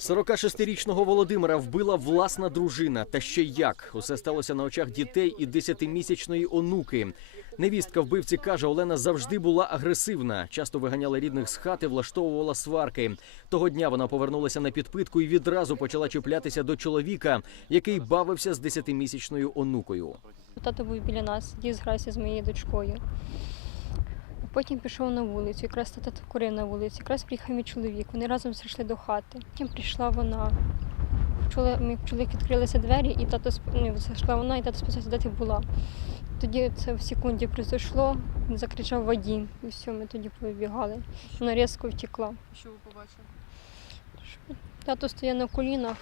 46-річного Володимира вбила власна дружина. Та ще як усе сталося на очах дітей і 10-місячної онуки. Невістка вбивці каже, Олена завжди була агресивна. Часто виганяла рідних з хати, влаштовувала сварки. Того дня вона повернулася на підпитку і відразу почала чіплятися до чоловіка, який бавився з 10-місячною онукою. Тато був біля нас, сидів згрався з моєю дочкою. Потім пішов на вулицю, якраз тато курив на вулиці, якраз приїхав мій чоловік. Вони разом зайшли до хати. Потім прийшла вона. Чули, мій чоловік відкрилися двері, і тато ну, зайшла вона, і тато спитався, де ти була. Тоді це в секунді произошло, він закричав Вадім, і все, ми тоді побігали. Вона різко втекла. Що ви побачили? Тато стояв на колінах,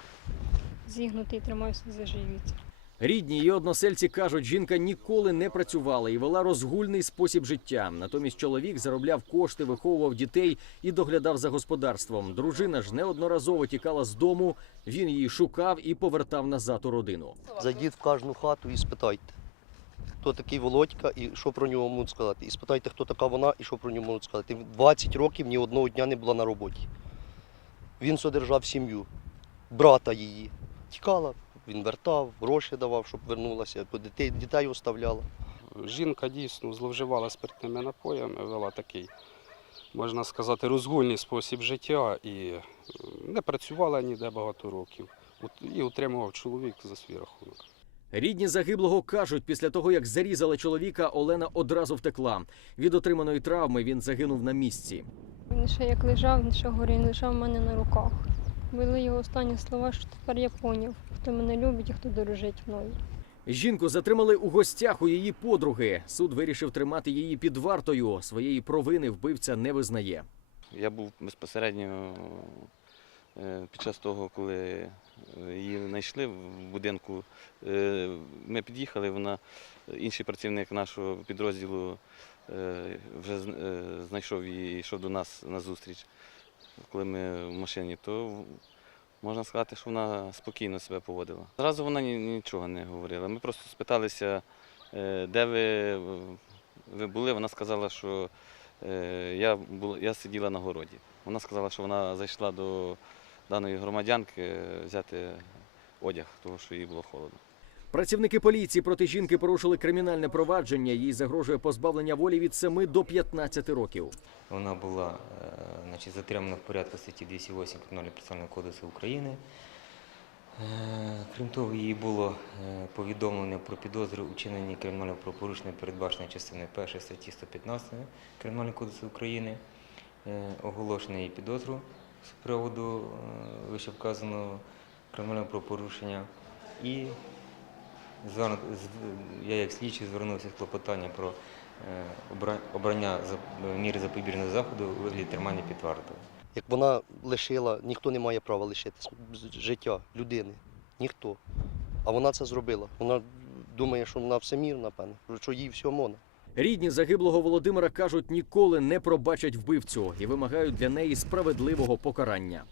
зігнутий, тримався за живіт. Рідні її односельці кажуть, жінка ніколи не працювала і вела розгульний спосіб життя. Натомість чоловік заробляв кошти, виховував дітей і доглядав за господарством. Дружина ж неодноразово тікала з дому. Він її шукав і повертав назад у родину. Зайдіть в кожну хату і спитайте, хто такий Володька і що про нього можуть сказати. І спитайте, хто така вона і що про нього можуть сказати. 20 років ні одного дня не була на роботі. Він содержав сім'ю, брата її. Тікала, він вертав, гроші давав, щоб вернулася, бо дітей, дітей оставляла. Жінка дійсно зловживала спиртними напоями, вела такий, можна сказати, розгульний спосіб життя і е, не працювала ніде багато років. І утримував чоловік за свій рахунок. Рідні загиблого кажуть, після того як зарізали чоловіка, Олена одразу втекла. Від отриманої травми він загинув на місці. Він ще як лежав, він ще горів, він лежав у мене на руках. Були його останні слова, що тепер я поняв, хто мене любить і хто дорожить мною. Жінку затримали у гостях у її подруги. Суд вирішив тримати її під вартою. Своєї провини вбивця не визнає. Я був безпосередньо е, під час того, коли її знайшли в будинку. Е, Ми під'їхали, вона, інший працівник нашого підрозділу е, вже знайшов її і йшов до нас на зустріч, коли ми в машині, то можна сказати, що вона спокійно себе поводила. Зразу вона нічого не говорила. Ми просто спиталися, е, де ви, ви були. Вона сказала, що Е, Я, я сиділа на городі. Вона сказала, що вона зайшла до даної громадянки е, взяти одяг, тому що їй було холодно. Працівники поліції проти жінки порушили кримінальне провадження. Їй загрожує позбавлення волі від 7 до 15 років. Вона була е, значить, затримана в порядку статті 208 Кримінального процесуального кодексу України. Е, Крім того, їй було е, повідомлено про підозру у вчиненні кримінального правопорушення, передбаченої частиною 1 статті 115 Кримінального кодексу України. Оголошено їй підозру з приводу вищевказаного кримінального правопорушення. І я як слідчий звернувся з клопотанням про е, обрання за- міри запобіжного заходу у вигляді тримання під вартою. Як вона лишила, ніхто не має права лишити життя людини. Ніхто. А вона це зробила. Вона думає, що вона всемір, напевно, що їй все можна. Рідні загиблого Володимира кажуть, ніколи не пробачать вбивцю і вимагають для неї справедливого покарання.